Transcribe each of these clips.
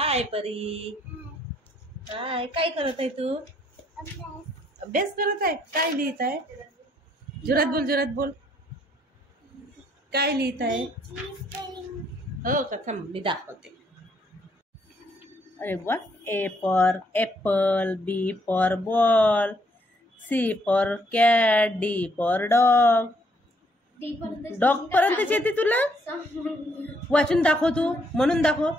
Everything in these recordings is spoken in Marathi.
हाय परी. हाय, काय करत आहे तू? अभ्यास करत आहे. काय लिहित आहे? जोरात बोल, जोरात बोल. काय लिहित आहे? हो का, थांब मी दाखवते. अरे वा. A for apple, B for ball, C for cat, D for dog. Dog पर्यंतच येते तुला? वाचून दाखव तू, म्हणून दाखव.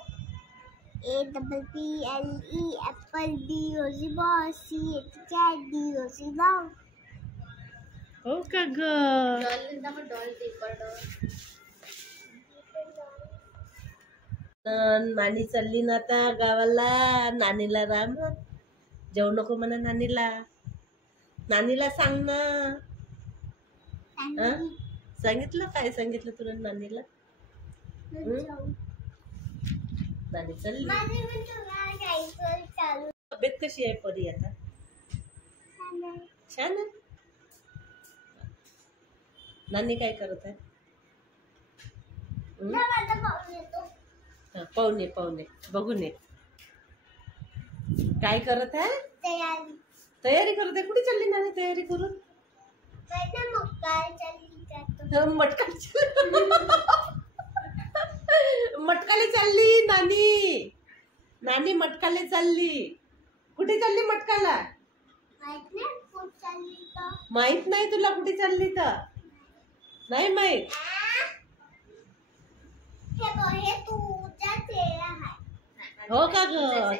APPLE apple, B O ball, C cat, D O dog. हो का ग? नानी चालली ना आता गावाला. नानीला राम जाऊ नको म्हणा. नानीला सांग ना. सांगितलं? काय सांगितलं तुला नानीला? नानी चालली. तब्येत कशी आहे परी आता? छान आहे. नानी काय करत आहे? पाहुणे बघून ये. काय करत आहे? तयारी करत आहे. कुठे चालली नानी तयारी करून? मटकाले चालली नानी मटकाले चालली. कुठे चालली मटकाला? माहित नाही तुला कुठे चालली तर? नाही माहित. हो का ग?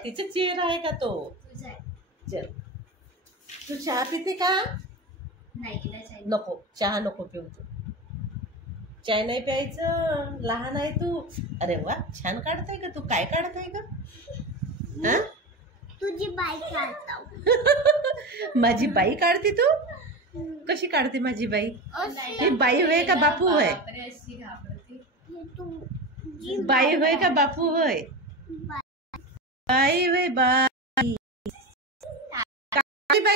तिचा चेहरा आहे का तो? चल, तू चहा पिते का? नको, चहा नको पिऊ तू. चाय नाही प्यायचं. लहान आहे तू. अरे वा, छान काढताय का तू? काय काढताय का? तुझी बाई काढतो. माझी बाई काढते तू? कशी काढते माझी बाई? ही बाई होय का बापू होय? बाई होय का बापू होय? बाई होय. बाई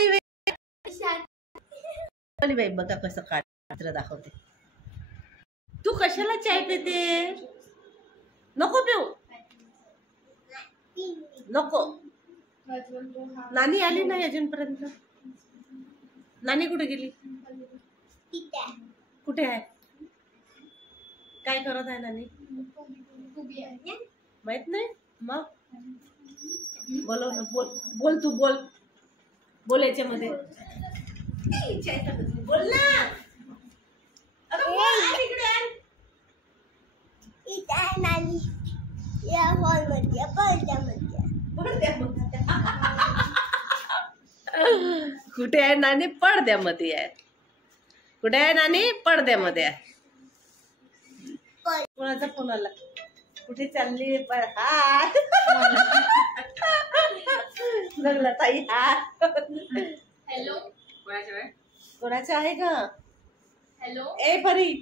होय. बाई बघा कसं काढ दाखवते. तू कशाला चाय पिते? नको पिऊ. नको. नानी आली नाही अजूनपर्यंत. नानी कुठे गेली? कुठे आहे? काय करत आहे नानी? माहित नाही. मग बोलव ना. बोल तू. बोल याच्यामध्ये. बोल ना. कुठे आहे नानी? पडद्यामध्ये आहे. कुठे आहे नानी? पडद्यामध्ये आहे. कोणाचा फोन आला? कुठे चालली? हाय बघला ताई. हॅलो. कोणाचा आहे ग? हॅलो. ए परी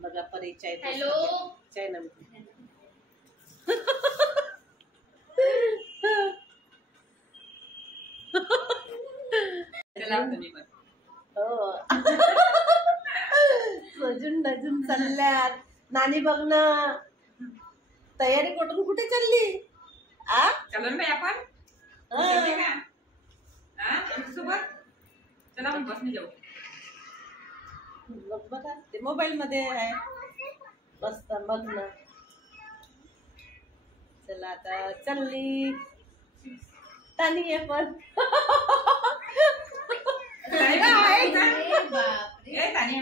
बघा. परी चाय. हॅलो. चाय ना. अजून चालल्यात. नानी बघ ना. तयारी करून कुठे चालली? चला बाई आपण सोबत. चला मग बसने जाऊ. बघा ते मोबाईल मध्ये आहे. मस्त बघ ना. चला आता चालली. तानी आहे पण. तानी.